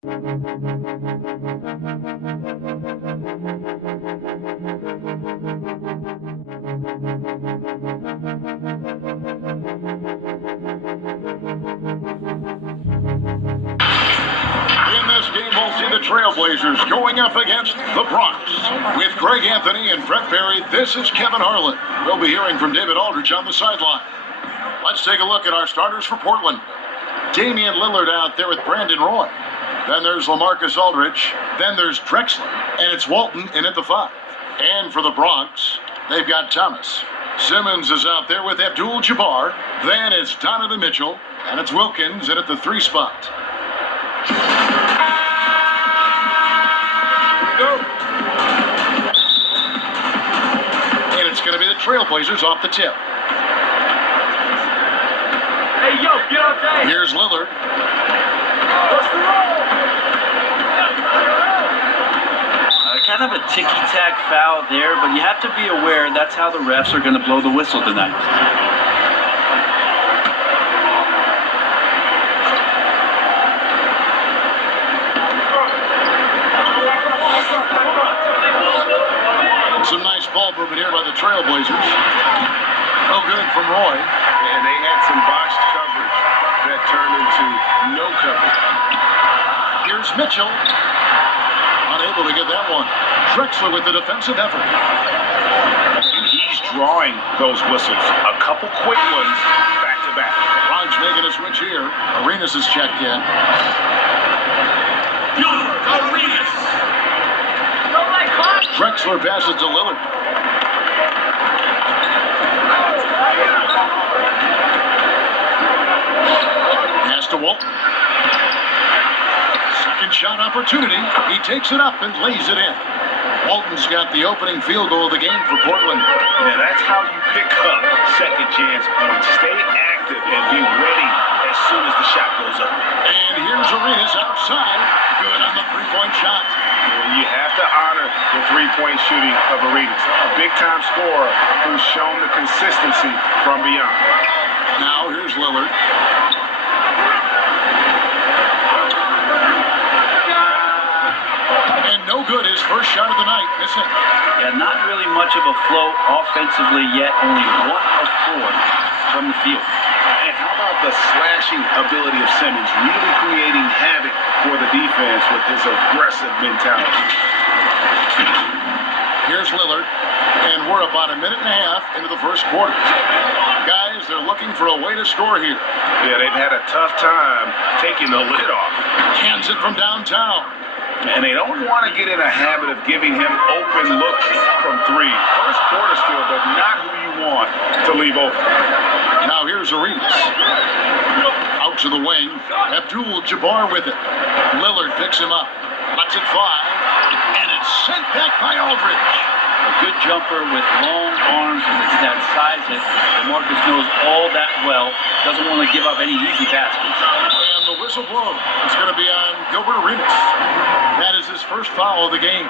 The Trailblazers going up against the Bronx. With Greg Anthony and Brett Berry, this is Kevin Harlan. We'll be hearing from David Aldridge on the sideline. Let's take a look at our starters for Portland. Damian Lillard out there with Brandon Roy. Then there's LaMarcus Aldridge. Then there's Drexler. And it's Walton in at the 5. And for the Bronx, they've got Thomas. Simmons is out there with Abdul-Jabbar. Then it's Donovan Mitchell. And it's Wilkins in at the 3 spot. And it's going to be the Trailblazers off the tip. Hey, yo, get out there. Here's Lillard. Kind of a ticky-tack foul there, but you have to be aware that's how the refs are going to blow the whistle tonight. Some nice ball movement here by the Trailblazers. Oh, good from Roy. And they had some botched coverage that turned into no coverage. Here's Mitchell. Unable to get that one. Drexler with the defensive effort. And he's drawing those whistles. A couple quick ones back to back. Bronx making a switch here. Arenas is checked in. Arenas. Drexler passes to Lillard. Pass to Walton. Second shot opportunity. He takes it up and lays it in. Walton's got the opening field goal of the game for Portland. Yeah, that's how you pick up second chance points. Stay active and be ready as soon as the shot goes up. And here's Arenas outside. Good on the three-point shot. You have to honor the three-point shooting of Arenas. A big-time scorer who's shown the consistency from beyond. Now here's Lillard. And no good, his first shot of the night, missing. Yeah, not really much of a flow offensively yet. Only 1 of 4 from the field. And how about the slashing ability of Simmons, really creating havoc for the defense with his aggressive mentality. Here's Lillard, and we're about a minute and a half into the first quarter. Guys, they're looking for a way to score here. Yeah, they've had a tough time taking the lid off. Cans it from downtown. And they don't want to get in a habit of giving him open looks from 3. First quarter still, but not who you want to leave open. Now here's Arenas. Out to the wing. Abdul-Jabbar with it. Lillard picks him up. Lets it fly. And it's sent back by Aldridge. A good jumper with long arms and it's that size that Marcus knows all that well. Doesn't want to give up any easy baskets. And the whistle blows. It's going to be on Gilbert Arenas. That is his first foul of the game.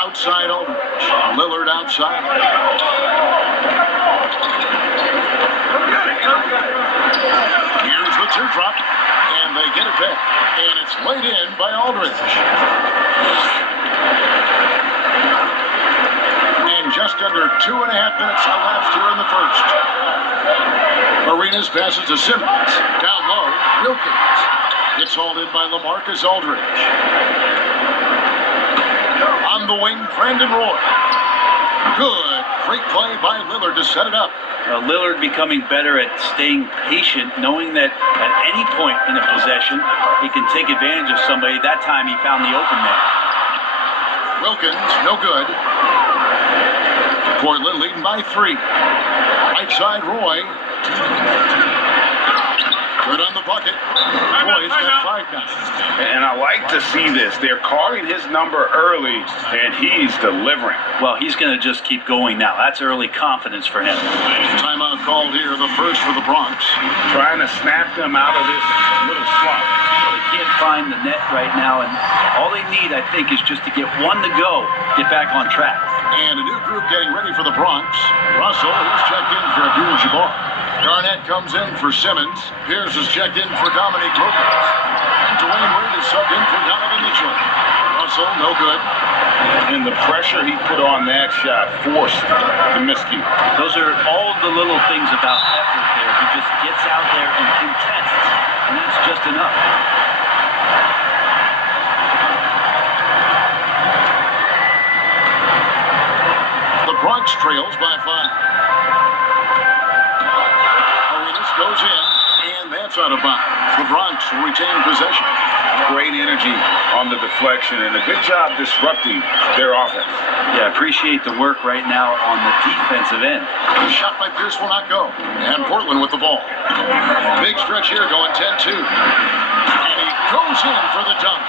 Outside Aldridge. Lillard outside. Here's the teardrop, and they get it back. And it's laid in by Aldridge. And just under 2.5 minutes elapsed here in the first. Arenas passes to Simmons. Down low, Wilkins. It's hauled in by LaMarcus Aldridge. On the wing, Brandon Roy. Good. Great play by Lillard to set it up. Lillard becoming better at staying patient, knowing that at any point in a possession, he can take advantage of somebody. That time he found the open man. Wilkins, no good. Portland leading by 3. Right side, Roy. Good on the bucket. Roy's got 5 now. And I like to see this. They're calling his number early, and he's delivering. Well, he's going to just keep going now. That's early confidence for him. Timeout called here, the first for the Bronx. Trying to snap them out of this little slump. Well, they can't find the net right now, and all they need, I think, is just to get one to go, get back on track. And a new group getting ready for the Bronx. Russell, Garnett comes in for Simmons. Pierce is checked in for Dominique Lopez. And Dwayne Wade is subbed in for Donovan Mitchell. Russell, no good. And the pressure he put on that shot forced the miscue. Those are all the little things about effort there. He just gets out there and contests, and that's just enough. The Bronx trails by 5. Arenas goes in, and that's out of bounds. The Bronx will retain possession. Great energy on the deflection and a good job disrupting their offense. Yeah, appreciate the work right now on the defensive end. The shot by Pierce will not go. And Portland with the ball. Big stretch here going 10-2. And he goes in for the dunk.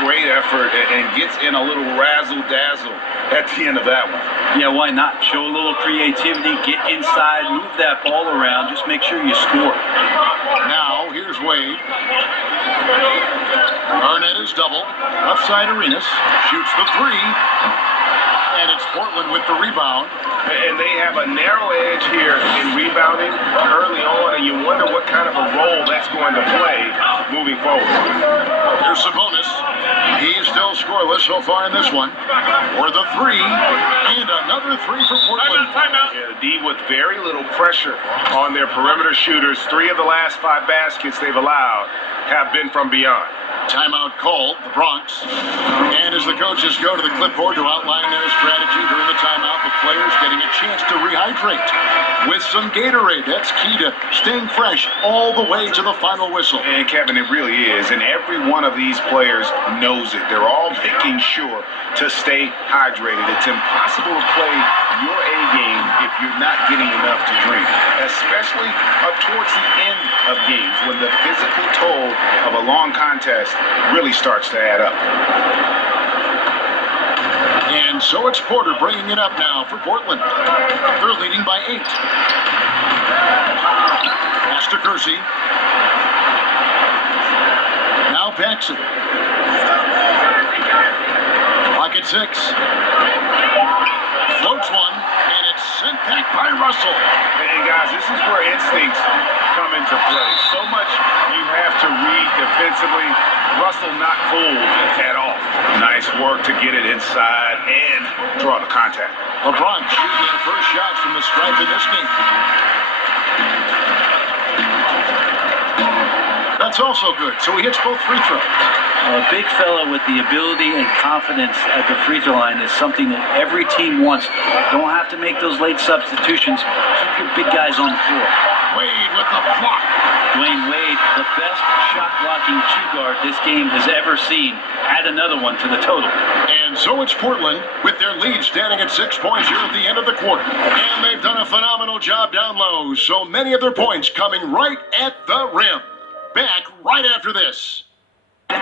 Great effort and gets in a little razzle-dazzle at the end of that one. Yeah, why not? Show a little creativity, get inside, move that ball around, just make sure you score. Now, here's Wade. Garnett is doubled. Left side Arenas. Shoots the 3. And it's Portland with the rebound. And they have a narrow edge here in rebounding early on, and you wonder what kind of a role that's going to play moving forward. Here's Sabonis. He's still scoreless so far in this one. For the 3, and another 3 for Portland. Yeah, the D with very little pressure on their perimeter shooters. 3 of the last 5 baskets they've allowed have been from beyond. Timeout called, the Bronx. And as the coaches go to the clipboard to outline their strategy during the timeout, the players getting a chance to rehydrate with some Gatorade. That's key to staying fresh all the way to the final whistle. And Kevin, it really is. And every one of these players knows it. They're all making sure to stay hydrated. It's impossible to play your A game if you're not getting enough to drink, especially up towards the end of games when the physical toll of a long contest really starts to add up. And so it's Porter bringing it up now for Portland. They're leading by 8. Pass to Kersey. Now Paxson. Clock at 6. Floats one, and it's sent back by Russell. And guys, this is where instincts come into play. So much you have to read defensively. Russell not fooled at all. Nice work to get it inside and draw the contact. LeBron shooting their first shots from the stripe in this game. That's also good. So he hits both free throws. A big fella with the ability and confidence at the free throw line is something that every team wants. Don't have to make those late substitutions. Keep your big guys on the floor. Wade with the block. Dwayne Wade, the best shot-blocking 2-guard this game has ever seen. Add another one to the total. And so it's Portland with their lead standing at 6 points here at the end of the quarter. And they've done a phenomenal job down low. So many of their points coming right at the rim. Back right after this. And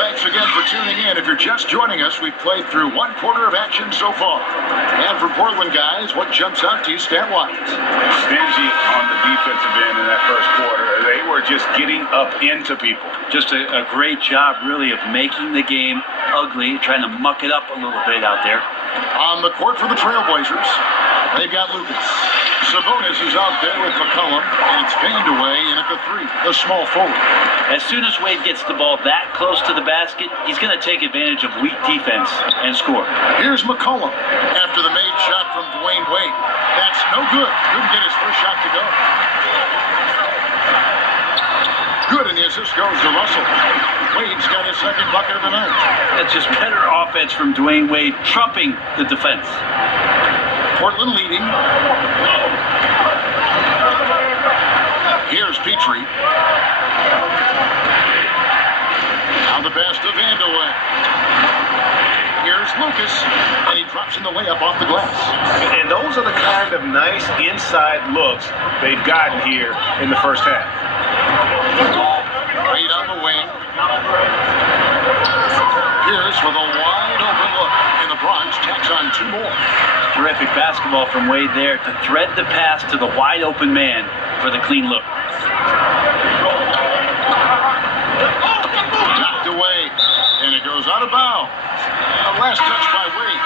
thanks again for tuning in. If you're just joining us, we've played through 1 quarter of action so far. And for Portland guys, what jumps out to you stat-wise? Stingy on the defensive end in that first quarter. They were just getting up into people. Just a great job, really, of making the game ugly, trying to muck it up a little bit out there. On the court for the Trailblazers, they've got Lucas. Sabonis is out there with McCollum, and it's fanned away in at the 3, the small forward. As soon as Wade gets the ball that close to the basket, he's going to take advantage of weak defense and score. Here's McCollum after the made shot from Dwayne Wade. That's no good. Couldn't get his first shot to go. Good, and the assist goes to Russell. Wade's got his second bucket of the night. That's just better offense from Dwayne Wade, trumping the defense. Portland leading. Here's Petrie. Now the pass to Vandeweghe. Here's Lucas, and he drops in the layup off the glass. And those are the kind of nice inside looks they've gotten here in the first half. Wade on the wing. Pierce with a wide open look, and the Bronx tacks on 2 more. Terrific basketball from Wade there to thread the pass to the wide open man for the clean look. Knocked away, and it goes out of bounds. A last touch by Wade,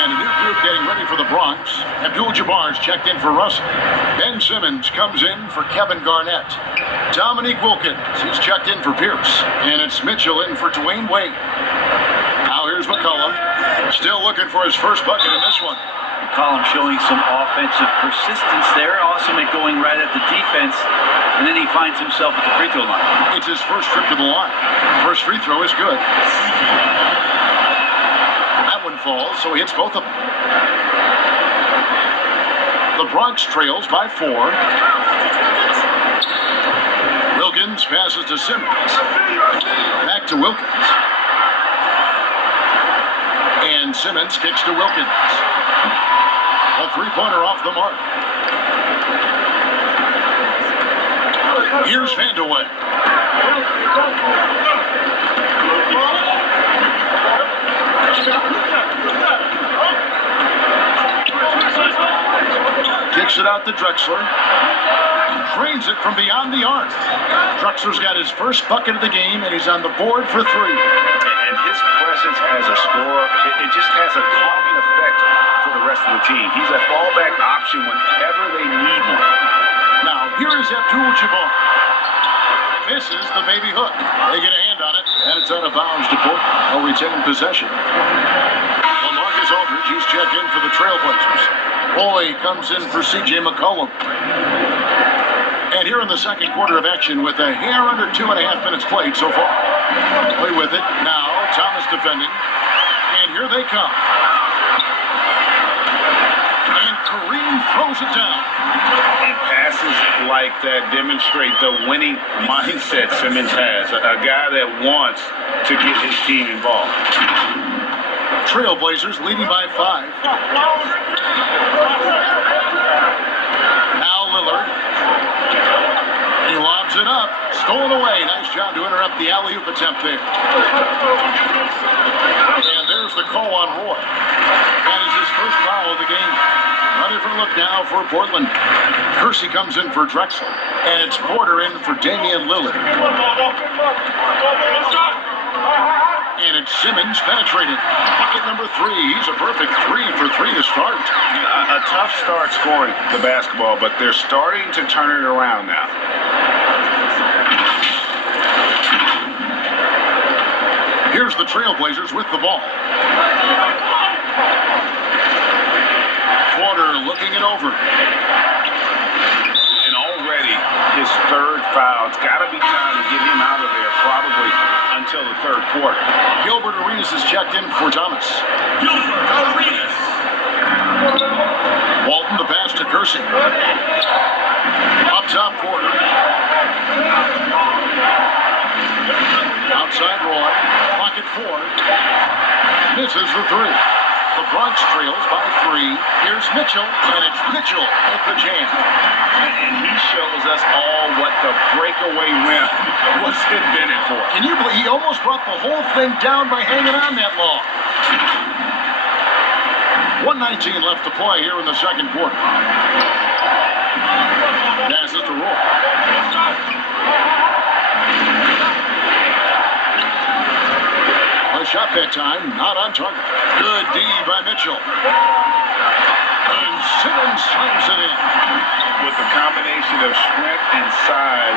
and a new group getting ready for the Bronx. And Abdul-Jabbar's checked in for Russell. Ben Simmons comes in for Kevin Garnett. Dominique Wilkins, he's checked in for Pierce. And it's Mitchell in for Dwayne Wade. Now here's McCollum. Still looking for his first bucket in this one. McCollum showing some offensive persistence there. Awesome at going right at the defense. And then he finds himself at the free throw line. It's his first trip to the line. First free throw is good. That one falls, so he hits both of them. The Bronx trails by 4. Wilkins passes to Simmons. Back to Wilkins. And Simmons kicks to Wilkins. A three-pointer off the mark. Here's Vandeweghe. Kicks it out to Drexler. Drains it from beyond the arc. Drexler's got his first bucket of the game, and he's on the board for 3. And his presence as a scorer, it just has a calming effect for the rest of the team. He's a fallback option whenever they need one. Now, here is Abdul-Jabbar. Misses the baby hook. They get a hand on it, and it's out of bounds to Portland. They'll retain possession. LaMarcus Aldridge, he's checked in for the Trailblazers. Roy comes in for C.J. McCollum. And here in the second quarter of action with a hair under 2.5 minutes played so far. Play with it. Now, Thomas defending. And here they come. And Kareem throws it down. And passes like that demonstrate the winning mindset Simmons has. A guy that wants to get his team involved. Trailblazers leading by 5. Now Lillard. He lobs it up. Stolen away. Nice job to interrupt the alley-oop attempt there. And there's the call on Roy. That is his first foul of the game. Another for look now for Portland. Kersey comes in for Drexler. And it's Porter in for Damian Lillard. And it's Simmons penetrating. Bucket number 3. He's a perfect 3 for 3 to start. A tough start scoring the basketball, but they're starting to turn it around now. Here's the Trailblazers with the ball. Porter looking it over. And already his third foul. It's got to be time to get him out of there probably until the third quarter. Gilbert Arenas is checked in for Thomas. Gilbert Arenas. Walton the pass to Kersey. Up top Porter. Outside Roy. Pocket 4. Misses the 3. The Bronx trails by 3. Here's Mitchell, and it's Mitchell at the jam. And he shows us all what the breakaway rim was invented for. Can you believe he almost brought the whole thing down by hanging on that long? 1:19 left to play here in the second quarter. Passes to Roy. A shot that time, not on target. Good D by Mitchell. And Simmons slams it in. With the combination of strength and size,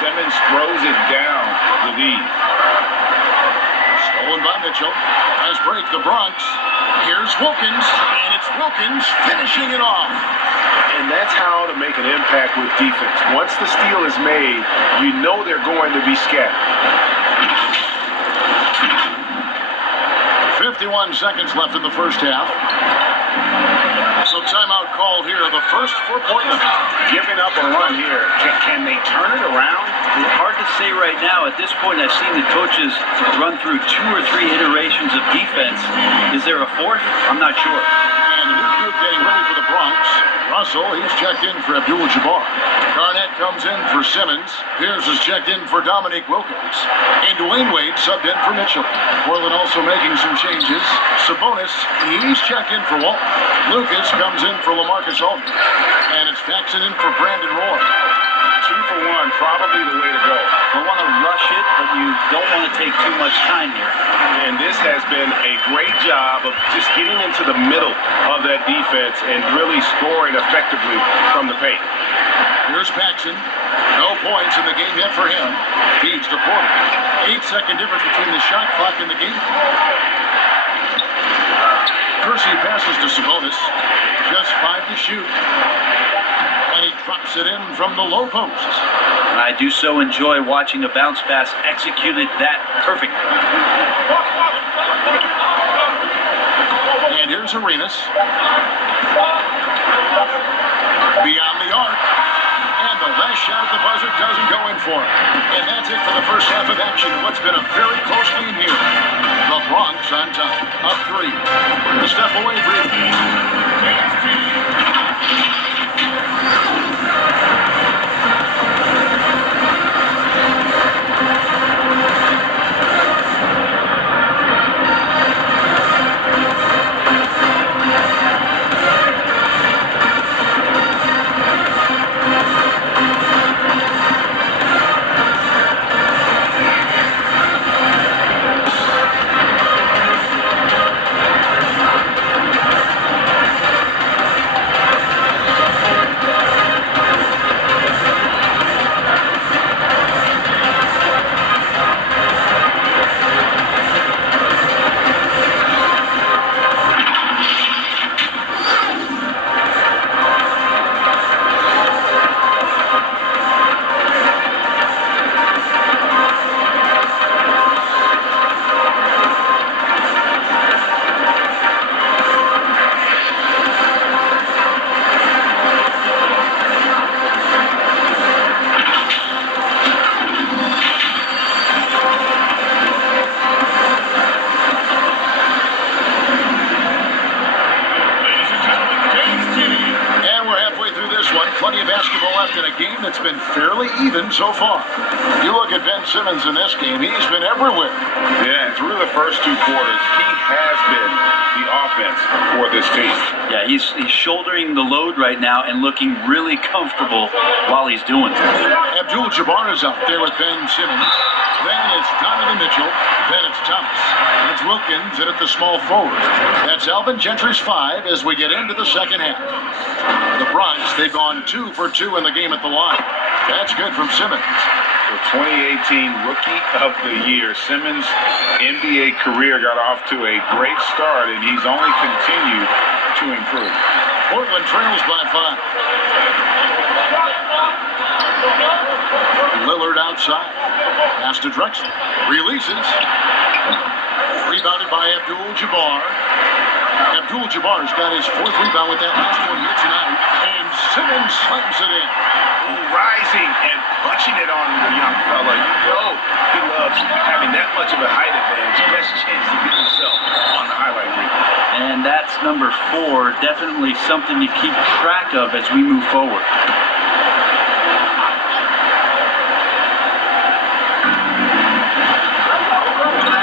Simmons throws it down with ease. Stolen by Mitchell. Has break the Bronx. Here's Wilkins, and it's Wilkins finishing it off. And that's how to make an impact with defense. Once the steal is made, you know they're going to be scattered. 51 seconds left in the first half. So timeout called here, the first for Portland. Giving up a run here. Can they turn it around? It's hard to say right now. At this point, I've seen the coaches run through 2 or 3 iterations of defense. Is there a fourth? I'm not sure. And the new group getting ready for the Bronx. Russell, he's checked in for Abdul-Jabbar. Garnett comes in for Simmons. Pierce is checked in for Dominique Wilkins. And Dwayne Wade subbed in for Mitchell. Portland also making some changes. Sabonis, he's checked in for Walton. Lucas comes in for LaMarcus Aldridge. And it's Paxson in for Brandon Roy. 2 for 1, probably the way to go. Don't want to rush it, but you don't want to take too much time here. And this has been a great job of just getting into the middle of that defense and really scoring effectively from the paint. Here's Paxson. No points in the game yet for him. Feeds to Porter. 8-second difference between the shot clock and the game clock. Kersey passes to Sabonis. Just 5 to shoot. And he drops it in from the low post. And I do so enjoy watching a bounce pass executed that perfectly. And here's Arenas. Beyond the arc. And the last shot at the buzzer doesn't go in for him. And that's it for the first half of action in what's been a very close game here. The Bronx on top. Up 3. A step away for him. Plenty of basketball left in a game that's been fairly even so far. You look at Ben Simmons in this game, he's been everywhere. Yeah, and through the first 2 quarters, he has been the offense for this team. Yeah, he's shouldering the load right now and looking really comfortable while he's doing it. Abdul-Jabbar is out there with Ben Simmons. Then it's Donovan Mitchell. Then it's Thomas. And it's Wilkins in at the small forward. That's Alvin Gentry's 5 as we get into the second half. The Bronx, they've gone 2 for 2 in the game at the line. That's good from Simmons. The 2018 Rookie of the Year. Simmons' NBA career got off to a great start, and he's only continued to improve. Portland trails by 5. Lillard outside. Pass to Drexler. Releases. Rebounded by Abdul-Jabbar. Abdul-Jabbar's got his 4th rebound with that last one here tonight. And Simmons slams it in. Rising and punching it on the young fella. You know he loves having that much of a height advantage. Best chance to get himself on the highlight reel. And that's number 4. Definitely something to keep track of as we move forward.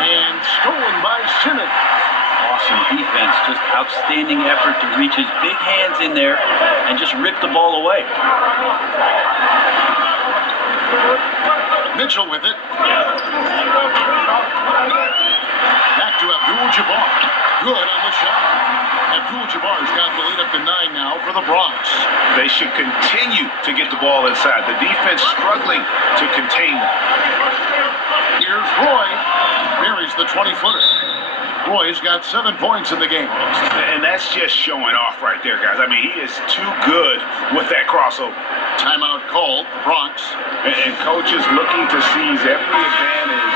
And stolen by Simmons. Awesome defense, just outstanding effort to reach his big hands in there and just rip the ball away. Mitchell with it. Back to Abdul-Jabbar. Good on the shot. Abdul-Jabbar's got the lead up to 9 now for the Bronx. They should continue to get the ball inside. The defense struggling to contain them. Here's Roy. Buries the 20-footer. Roy's got 7 points in the game. And that's just showing off right there, guys. I mean, he is too good with that crossover. Timeout called, Bronx. And coaches looking to seize every advantage,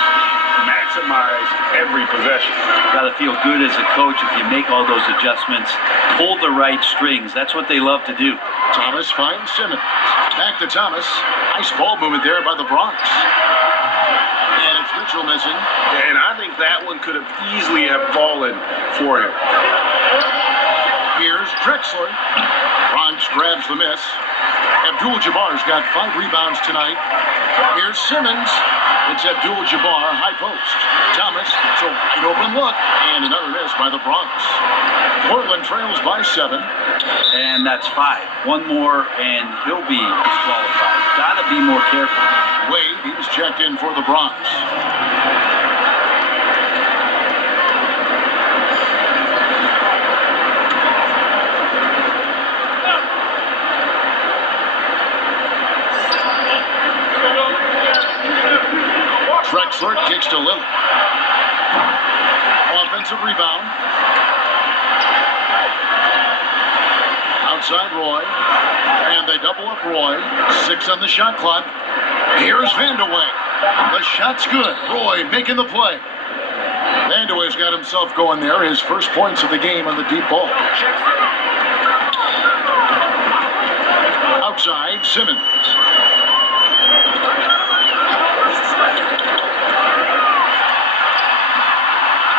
maximize every possession. Got to feel good as a coach if you make all those adjustments, pull the right strings. That's what they love to do. Thomas finds Simmons. Back to Thomas. Nice ball movement there by the Bronx. And it's Mitchell missing. And I think that one could have easily have fallen for him. Here's Drexler. Bronx grabs the miss. Abdul-Jabbar's got 5 rebounds tonight. Here's Simmons. It's Abdul-Jabbar, high post. Thomas gets a wide open look. And another miss by the Bronx. Portland trails by 7. And that's 5. One more and he'll be disqualified. got to be more careful. Wade, he's checked in for the Bronx. Drexler kicks to Lillard. Offensive rebound. Outside Roy. And they double up Roy. 6 on the shot clock. Here's Vandeweghe. The shot's good. Roy making the play. Vandeweghe's got himself going there. His first points of the game on the deep ball. Outside, Simmons.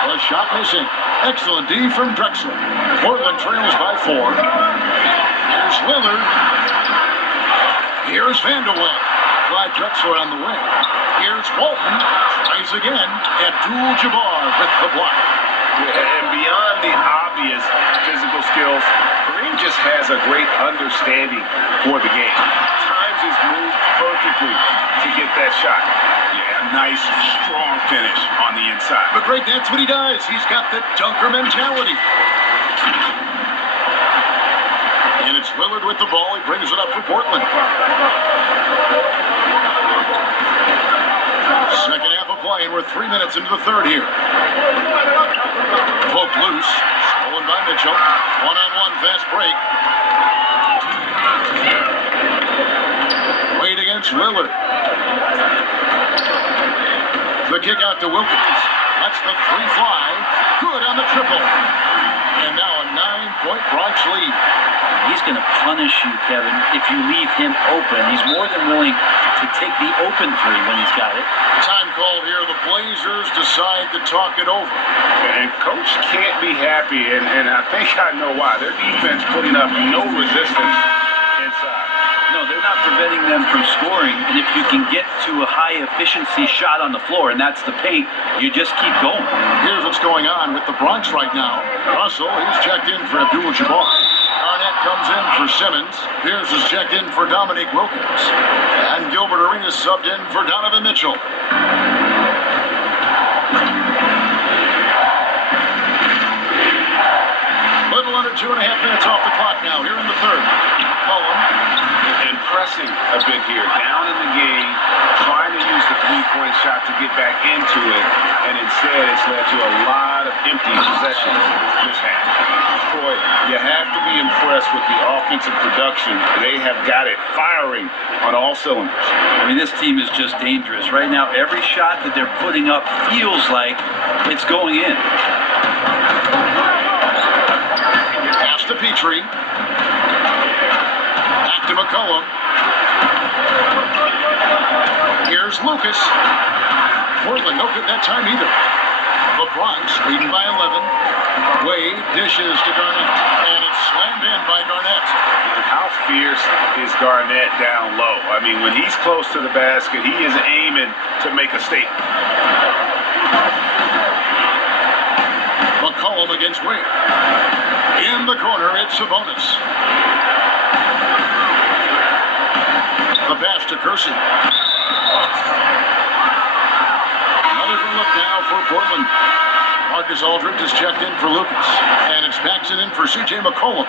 The shot missing. Excellent D from Drexler. Portland trails by 4. Here's Lillard. Here's Vandeweghe. Clyde Drexler on the wing. Here's Walton. Tries again. Abdul-Jabbar with the block. And beyond the obvious physical skills, Kareem just has a great understanding for the game. Times his move perfectly to get that shot. Yeah, nice, strong finish on the inside. But Greg, that's what he does. He's got the dunker mentality. And it's Lillard with the ball. He brings it up for Portland. Second half of play, and we're 3 minutes into the third here. Poke loose. Stolen by Mitchell. One-on-one fast break. Wade against Lillard. The kick out to Wilkins. That's the 3 fly. Good on the triple. And now a 9-point Bronx lead. He's going to punish you, Kevin, if you leave him open. He's more than willing to take the open 3 when he's got it. Time called here. The Blazers decide to talk it over. And Coach can't be happy, and I think I know why. Their defense putting up no resistance inside. No, they're not preventing them from scoring. And if you can get to a high-efficiency shot on the floor, and that's the paint, you just keep going. Here's what's going on with the Bronx right now. Russell, he's checked in for Abdul-Jabbar. Garnett comes in for Simmons. Pierce is checked in for Dominique Wilkins. And Gilbert Arenas subbed in for Donovan Mitchell. Little under 2.5 minutes off the clock now here in the third. Cullum. And pressing a bit here, down in the game, trying to use the 3-point shot to get back into it, and instead it's led to a lot of empty possessions this half. Troy, you have to be impressed with the offensive production. They have got it firing on all cylinders. I mean, this team is just dangerous. Right now, every shot that they're putting up feels like it's going in. Pass to Petrie. To McCollum. Here's Lucas. Portland no good that time either. The Bronx leading by 11. Wade dishes to Garnett, and it's slammed in by Garnett. How fierce is Garnett down low? I mean, when he's close to the basket, he is aiming to make a statement. McCollum against Wade. In the corner, it's Sabonis. The pass to Kersey. Another good look now for Portland. Marcus Aldridge is checked in for Lucas. And it's Paxson in for C.J. McCollum.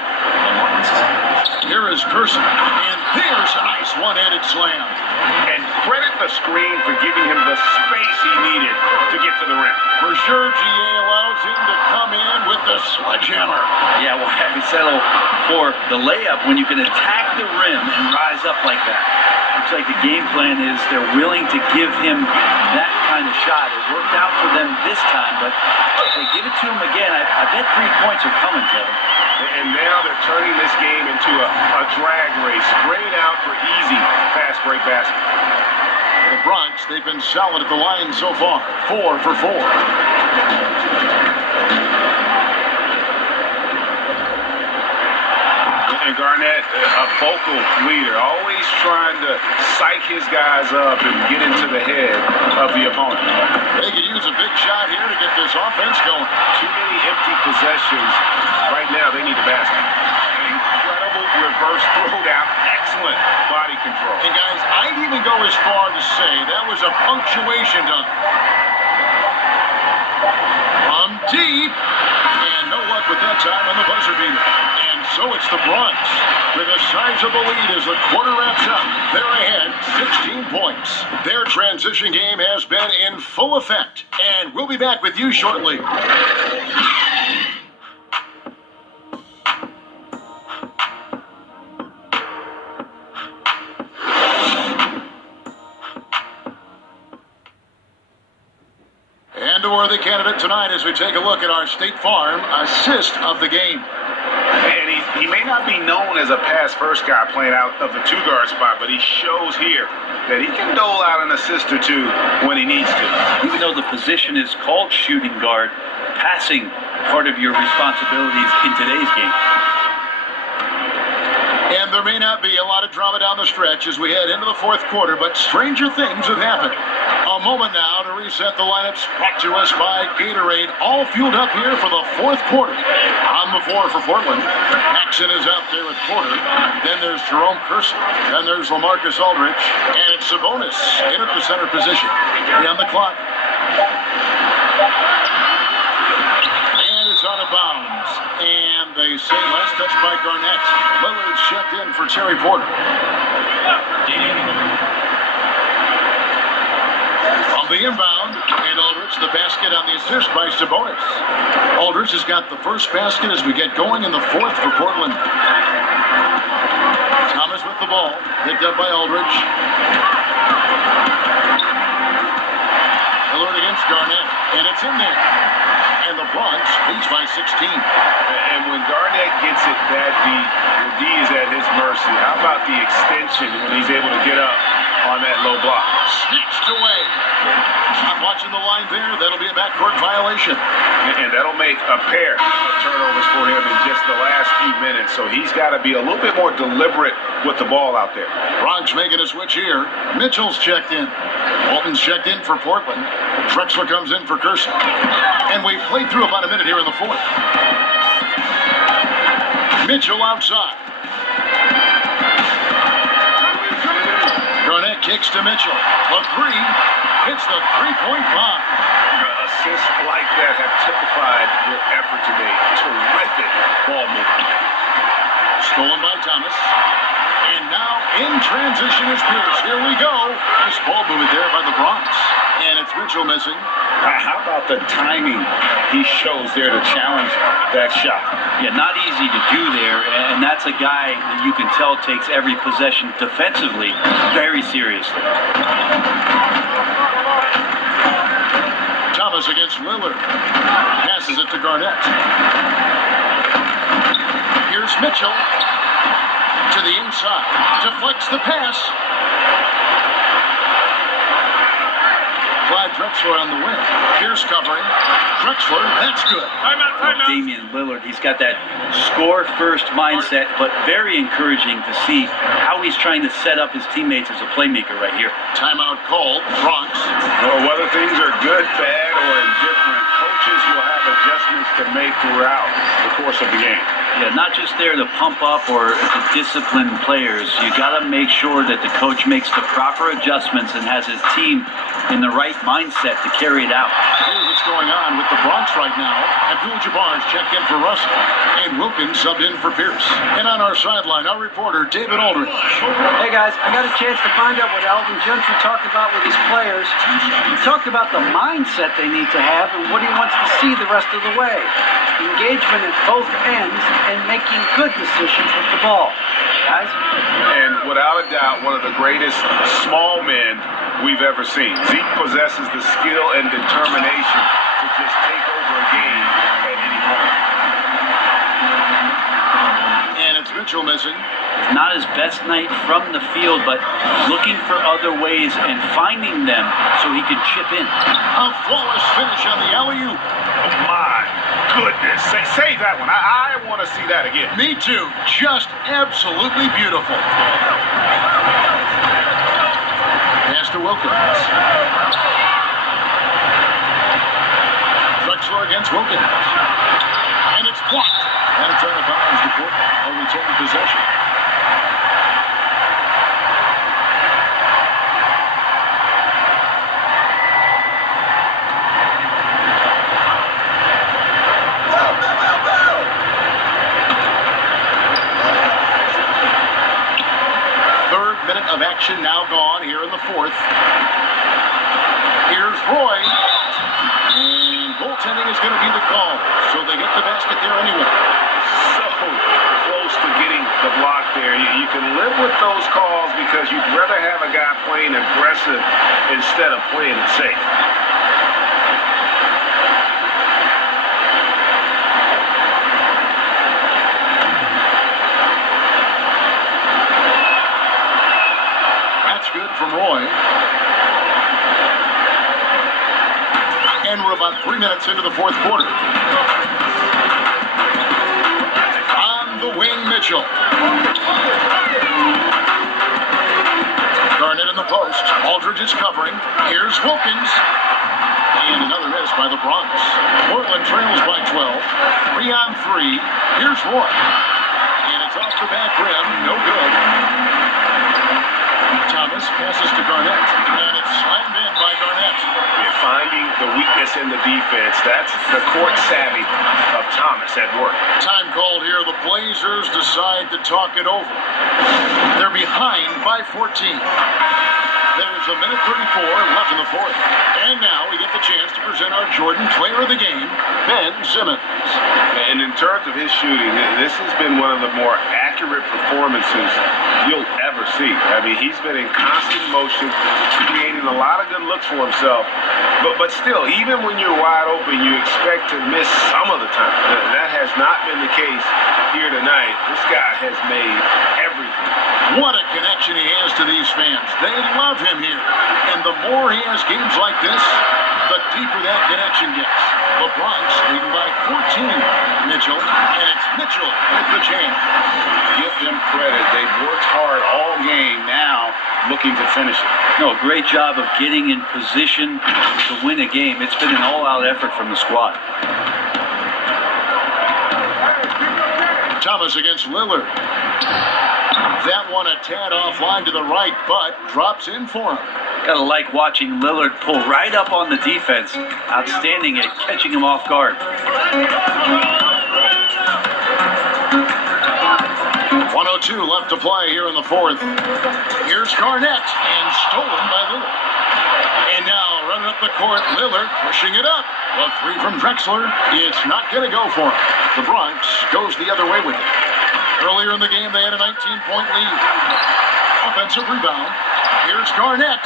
Here is Kersey. And there's a nice one-handed slam. And credit the screen for giving him the space he needed to get to the rim. For sure, GA allows him to come in with the sledgehammer. Yeah, well, having settled for the layup when you can attack the rim and rise up like that. Looks like the game plan is they're willing to give him that kind of shot. It worked out for them this time, but if they give it to him again, I bet 3 points are coming, Kevin. And now they're turning this game into a drag race, spraying out for easy fast break basket. The Bronx, they've been solid at the line so far. 4 for 4. And Garnett, a vocal leader, always trying to psych his guys up and get into the head of the opponent. They could use a big shot here to get this offense going. Too many empty possessions. Right now, they need a basket. Incredible reverse throwdown. Excellent body control. And guys, I'd even go as far to say that was a punctuation dunk. From deep. And no luck with that time on the buzzer beater. And so it's the Bronx with a sizable lead as the quarter wraps up. They're ahead 16 points. Their transition game has been in full effect. And we'll be back with you shortly. And a worthy candidate tonight as we take a look at our State Farm assist of the game. And he may not be known as a pass-first guy playing out of the two-guard spot, but he shows here that he can dole out an assist or two when he needs to. Even though the position is called shooting guard, passing part of your responsibilities in today's game. And there may not be a lot of drama down the stretch as we head into the fourth quarter, but stranger things have happened. A moment now to reset the lineups brought to us by Gatorade, all fueled up here for the fourth quarter. On the floor for Portland, Paxson is out there with Porter. Then there's Jerome Kersey. Then there's LaMarcus Aldridge. And it's Sabonis in at the center position. 3 on the clock. And it's out of bounds. And they say last touch by Garnett. Lillard checked in for Terry Porter. On the inbound, and Aldridge the basket on the assist by Sabonis. Aldridge has got the first basket as we get going in the fourth for Portland. Thomas with the ball, picked up by Aldridge. Lillard against Garnett, and it's in there. And the Bronx leads by 16. And when Garnett gets it that deep, the D is at his mercy. How about the extension when he's able to get up on that low block? Snatched away. Not watching the line there. That'll be a backcourt violation. And that'll make a pair of turnovers for him in just the last few minutes. So he's got to be a little bit more deliberate with the ball out there. Bronx making a switch here. Mitchell's checked in. Walton's checked in for Portland. Drexler comes in for Kersey. And we've played through about a minute here in the fourth. Mitchell outside. Garnett kicks to Mitchell. The three. Hits the three-point bomb. Assists like that have typified their effort today. Terrific ball movement. Stolen by Thomas. And now in transition is Pierce. Here we go. Nice ball movement there by the Bronx. And it's Mitchell missing. How about the timing he shows there to challenge that shot? Yeah, not easy to do there, and that's a guy that you can tell takes every possession defensively very seriously. Thomas against Lillard. Passes it to Garnett. Here's Mitchell to the inside. Deflects the pass. Clyde Drexler on the wing. Pierce covering. Drexler, that's good. Damian Lillard, he's got that score-first mindset, but very encouraging to see how he's trying to set up his teammates as a playmaker right here. Timeout called. Bronx. Well, whether things are good, bad, or indifferent, coaches will have adjustments to make throughout the course of the game. Yeah, not just there to pump up or to discipline players. You got to make sure that the coach makes the proper adjustments and has his team in the right mindset to carry it out. Here's what's going on with the Bronx right now. Abdul-Jabbar's checked in for Russell, and Wilkins subbed in for Pierce. And on our sideline, our reporter, David Aldridge. Hey guys, I got a chance to find out what Alvin Gentry talked about with his players. He talked about the mindset they need to have and what he wants to see the rest of the way. Engagement at both ends and making good decisions with the ball. Guys? And without a doubt, one of the greatest small men we've ever seen. Zeke possesses the skill and determination to just take over a game at any point. And it's Mitchell missing. Not his best night from the field, but looking for other ways and finding them so he could chip in. A flawless finish on the alley-oop. Oh my goodness. Save that one. I want to see that again. Me too. Just absolutely beautiful. Pass to Wilkins. Drexler against Wilkins. And it's blocked. And it's out of bounds to Portland. A return possession. of action now gone here in the fourth. Here's Roy. And goaltending is going to be the call. So they get the basket there anyway. So close to getting the block there. You can live with those calls because you'd rather have a guy playing aggressive instead of playing it safe. That's good from Roy. And we're about 3 minutes into the fourth quarter. On the wing, Mitchell. Garnett in the post. Aldridge is covering. Here's Wilkins. And another miss by the Bronx. Portland trails by 12. 3 on 3. Here's Roy. And it's off the back rim. No good. Thomas passes to Garnett. And it's slammed in by Garnett. You're finding the weakness in the defense. That's the court savvy of Thomas at work. Time called here. The Blazers decide to talk it over. They're behind by 14. There's a minute 34 left in the fourth. And now we get the chance to present our Jordan Player of the Game, Ben Simmons. And in terms of his shooting, this has been one of the more accurate performances you'll ever see. I mean, he's been in constant motion, creating a lot of good looks for himself. But still, even when you're wide open, you expect to miss some of the time. That has not been the case here tonight. This guy has made everything. What a connection he has to these fans. They love him here. And the more he has games like this, the deeper that connection gets. The Bronx leading by 14. Mitchell, and it's Mitchell with the jam. Give them credit. They've worked hard all game, now looking to finish it. No, great job of getting in position to win a game. It's been an all-out effort from the squad. Thomas against Lillard. That one a tad offline to the right, but drops in for him. Gotta like watching Lillard pull right up on the defense. Outstanding at catching him off guard. 1:02 left to play here in the fourth. Here's Garnett, and stolen by Lillard. And now running up the court, Lillard pushing it up. A three from Drexler. It's not going to go for him. The Bronx goes the other way with it. Earlier in the game, they had a 19-point lead. Offensive rebound. Here's Garnett.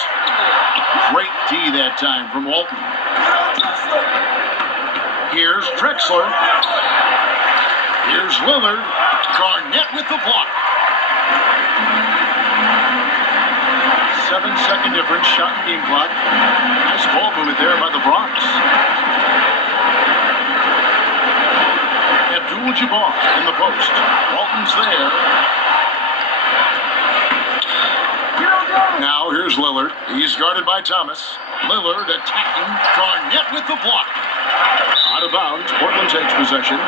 Great D that time from Walton. Here's Drexler. Here's Lillard. Garnett with the block. 7-second difference, shot and game clock. Nice ball movement there by the Bronx. Abdul-Jabbar in the post. Walton's there. Now here's Lillard. He's guarded by Thomas. Lillard attacking. Garnett with the block. Out of bounds. Portland takes possession.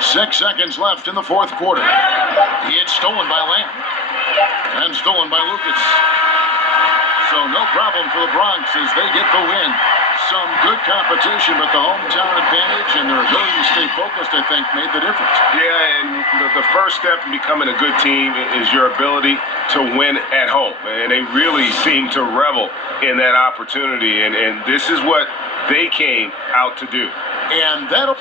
Six seconds left in the fourth quarter. It's stolen by Lamb. And stolen by Lucas. So no problem for the Bronx as they get the win. Some good competition, but the hometown advantage and their ability to stay focused, I think, made the difference. Yeah, and the first step in becoming a good team is your ability to win at home. And they really seem to revel in that opportunity. And this is what they came out to do. And that'll...